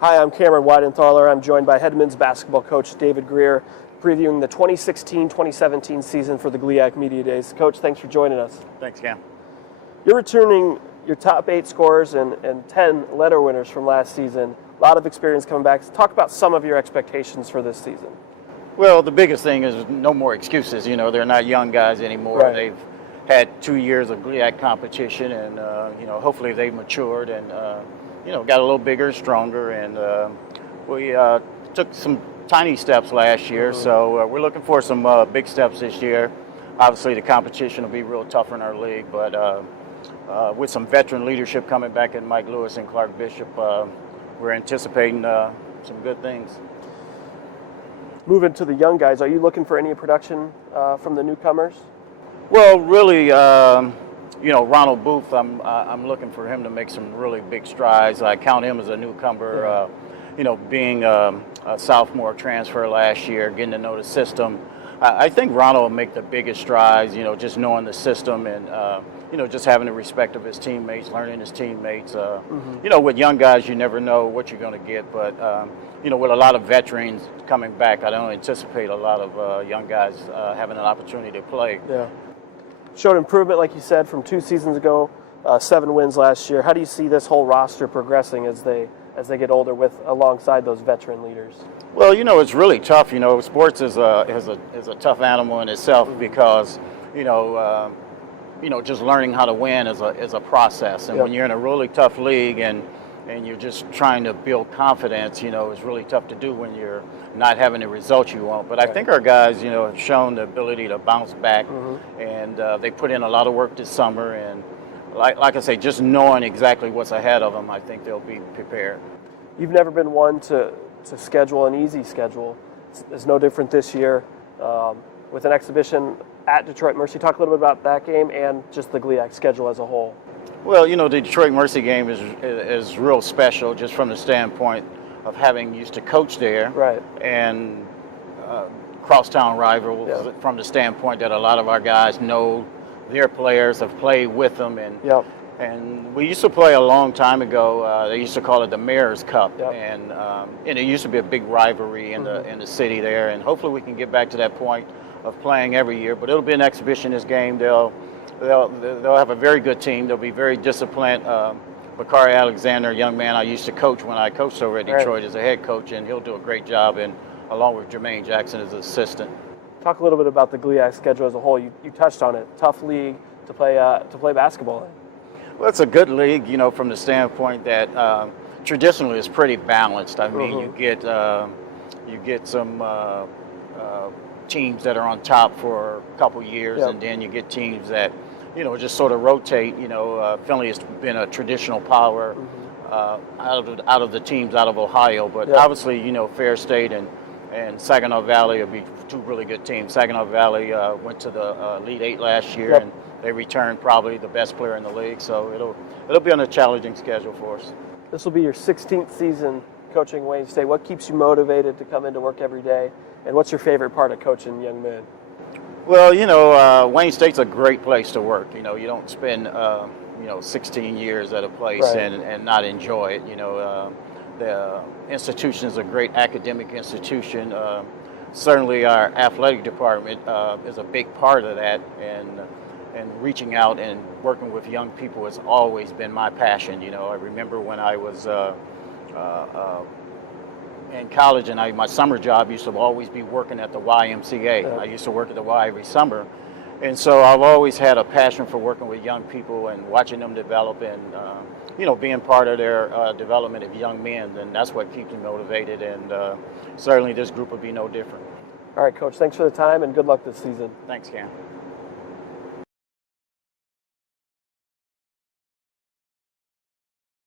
Hi, I'm Cameron Weidenthaler. I'm joined by head men's basketball coach David Greer, previewing the 2016-2017 season for the GLIAC Media Days. Coach, thanks for joining us. Thanks, Cam. You're returning your top 8 scorers and 10 letter winners from last season. A lot of experience coming back. Talk about some of your expectations for this season. Well, the biggest thing is no more excuses. You know, they're not young guys anymore. Right. They've had 2 years of GLIAC competition, and hopefully they've matured and got a little bigger, stronger, and we took some tiny steps last year. Mm-hmm. So we're looking for some big steps this year. Obviously, the competition will be real tough in our league, but with some veteran leadership coming back in Mike Lewis and Clark Bishop, we're anticipating some good things. Moving to the young guys, are you looking for any production from the newcomers? Well, really, Ronald Booth, I'm looking for him to make some really big strides. I count him as a newcomer, being a sophomore transfer last year, getting to know the system. I think Ronald will make the biggest strides, just knowing the system and, just having the respect of his teammates, learning his teammates. With young guys, you never know what you're going to get, but, with a lot of veterans coming back, I don't anticipate a lot of young guys having an opportunity to play. Yeah. Showed improvement, like you said, from 2 seasons ago, 7 wins last year. How do you see this whole roster progressing as they get older alongside those veteran leaders? Well, it's really tough. Sports is a tough animal in itself because, just learning how to win is a process. And when you're in a really tough league and you're just trying to build confidence, it's really tough to do when you're not having the results you want. But I think our guys, have shown the ability to bounce back, and they put in a lot of work this summer. And like I say, just knowing exactly what's ahead of them, I think they'll be prepared. You've never been one to schedule an easy schedule. It's no different this year with an exhibition at Detroit Mercy. Talk a little bit about that game and just the GLIAC schedule as a whole. Well, the Detroit Mercy game is real special just from the standpoint of having used to coach there. Right. And crosstown rivals from the standpoint that a lot of our guys know their players, have played with them. And we used to play a long time ago. They used to call it the Mayor's Cup. And it used to be a big rivalry in the city there. And hopefully we can get back to that point of playing every year. But it'll be an exhibitionist game. They'll have a very good team. They'll be very disciplined. Bakari Alexander, a young man I used to coach when I coached over at Detroit as a head coach, and he'll do a great job, and along with Jermaine Jackson as an assistant. Talk a little bit about the GLIAC schedule as a whole. You touched on it. Tough league to play basketball in. Well, it's a good league, from the standpoint that traditionally it's pretty balanced. I mean, you get some teams that are on top for a couple years, and then you get teams that just sort of rotate. Finley has been a traditional power out of the teams out of Ohio, but obviously, Fair State and Saginaw Valley will be 2 really good teams. Saginaw Valley went to the Elite 8 last year, and they returned probably the best player in the league, so it'll be on a challenging schedule for us. This will be your 16th season coaching Wayne State. What keeps you motivated to come into work every day, and what's your favorite part of coaching young men? Well, Wayne State's a great place to work. You don't spend 16 years at a place and not enjoy it. The institution is a great academic institution. Certainly our athletic department is a big part of that, and reaching out and working with young people has always been my passion. I remember when I was in college, and my summer job used to always be working at the YMCA. I used to work at the Y every summer. And so I've always had a passion for working with young people and watching them develop and, being part of their development of young men. And that's what keeps me motivated. And certainly this group will be no different. All right, Coach, thanks for the time and good luck this season. Thanks, Cam.